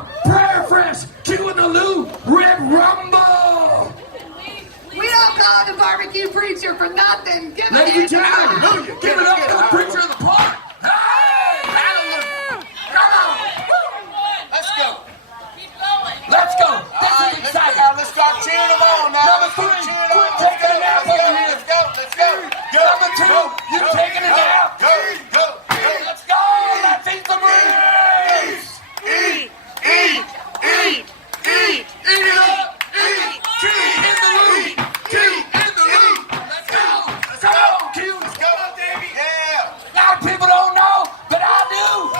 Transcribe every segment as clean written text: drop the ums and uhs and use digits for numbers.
now, Prayer Fresh, Q and the Lou, Red Rumble. We don't call the barbecue preacher for nothing. Give Ladies and gentlemen, hallelujah. give it up for the preacher of the park. Hey! Hallelujah. Come on. Let's go. Let's go. This is exciting. Let's start cheering them on now. Number 3, quit taking it out over here. Let's go. Let's go. Number 2, you're taking it out. Go. Let's go. Let's eat some ribs. Eat. Eat it up. Eat. Key in the loop. Key in the loop. Let's go. Come on, Q. Let's go, Davey. Yeah. A lot of people don't know, but I do.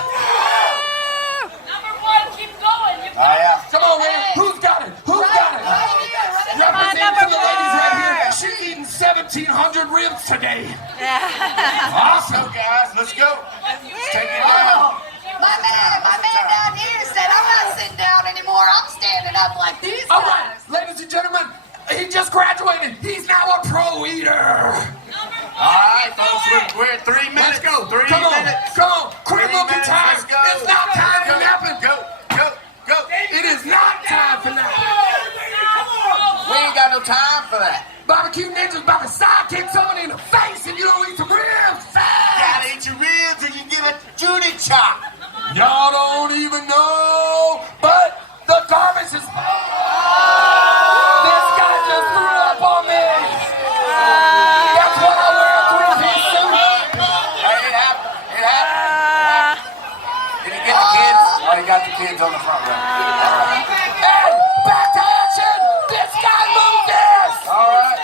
Number 1, keep going. You Oh, yeah. Come on, man. Who's got it? Who's got it? Representing for the ladies right here. She's eating 1,700 ribs today. Awesome. Go, guys. Let's go. Let's take it down. My man down here said I'm not sitting down anymore. I'm standing up like these All right, guys. ladies and gentlemen, he just graduated. He's now a pro eater. All right, folks. We're at 3 minutes. Let's go. 3 Come on. minutes. Come on. Quit 3 looking minutes. time. Let's go. It's not time for napping. Go. It is not time for napping. We ain't got no time for that. Barbecue Ninja's about to sidekick somebody in the face if you don't eat some ribs fast. Gotta eat your ribs or you get a Judy chop. Y'all don't even know, but the garbage is full. This guy just threw up on me. That's why I wear a 3-piece suit. Hey, it happened. Did he get the kids? Oh, he got the kids on the front row. All right. And back to action. This guy moved this. All right.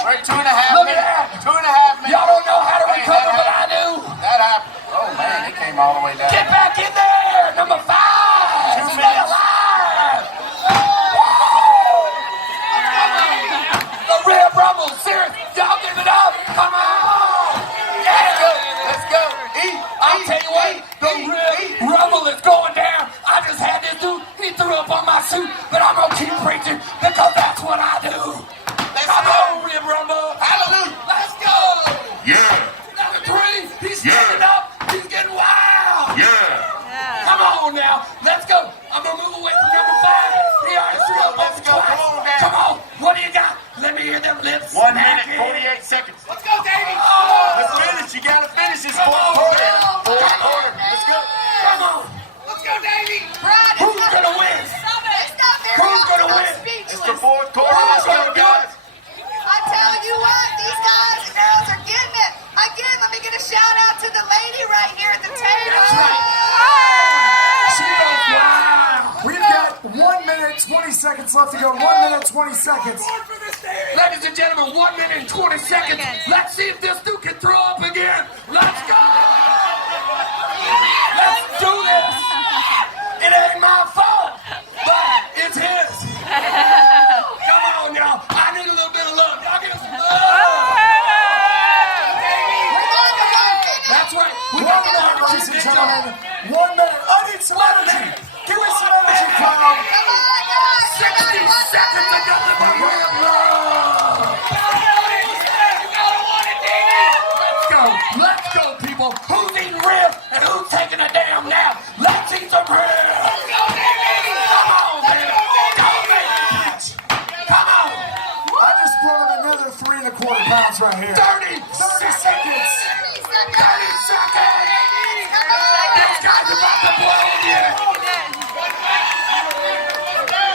We're at 2.5 Look at minutes. that. 2.5 minutes. Y'all don't know how to Hey, recover, that but I do. That happened. Oh, man, it came all the way down. Get back in there. Number 5. 2 Stay minutes. alive. The Red Rumble, serious. Y'all give it up. Come on. Let's go. Eat. I'll tell you what, the Red Rumble is going down. I just had this dude, he threw up on my suit, but I'm going to keep preaching because that's what I do. Come on, Red Rumble. Hallelujah. Let's go. Yeah. Number 3, he's standing up. He's getting wild. Yeah. Come on now. Let's go. I'm going to move away from number 5. He already threw up Let's go. twice. Come on, man. Come on. What do you got? Let me hear them lips. 1 minute, smacking. 48 seconds. Let's go, Davey. Let's finish. You gotta finish this fourth quarter. Fourth quarter. Let's go. Come on. Let's go, Davey. Brad, Who's going to win? It's not very Who's often gonna I'm win? speechless. It's the fourth quarter. Let's go, guys. I tell you what, these guys and girls are getting it. Again, let me get a shout out to the lady right here at the table. That's right. She goes wild. We've got 1 minute, 20 seconds left to go. 1 minute, 20 seconds. Ladies and gentlemen, 1 minute and 20 seconds. Let's see if this dude can throw up again. Let's go. Let's do this. It ain't my fault, but it's his. Come on, y'all. I need a little bit of love. Y'all give us some love. That's right. We got the barbecue Ladies and ninja. gentlemen, 1 minute. I need some energy. Give me some energy, crowd. Come on, guys. 60 seconds to go with the Red Rumble. Let's go, people. Who's eating ribs and who's taking a damn nap? Let's eat some ribs. Come on, man. Don't make it bitch. Come on. I just brought in another 3¼ pounds right here. 30 seconds. 30 seconds. This guy's about to blow you.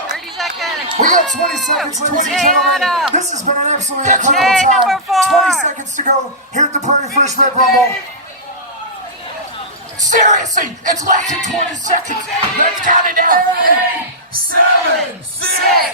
30 seconds. We got 20 seconds, ladies and gentlemen. This has been an absolutely That's incredible right. time. Number 4. 20 seconds to go here at the Prairie Fresh Red Rumble. Seriously, it's less than 20 seconds. Let's count it down. 8, 7, 6,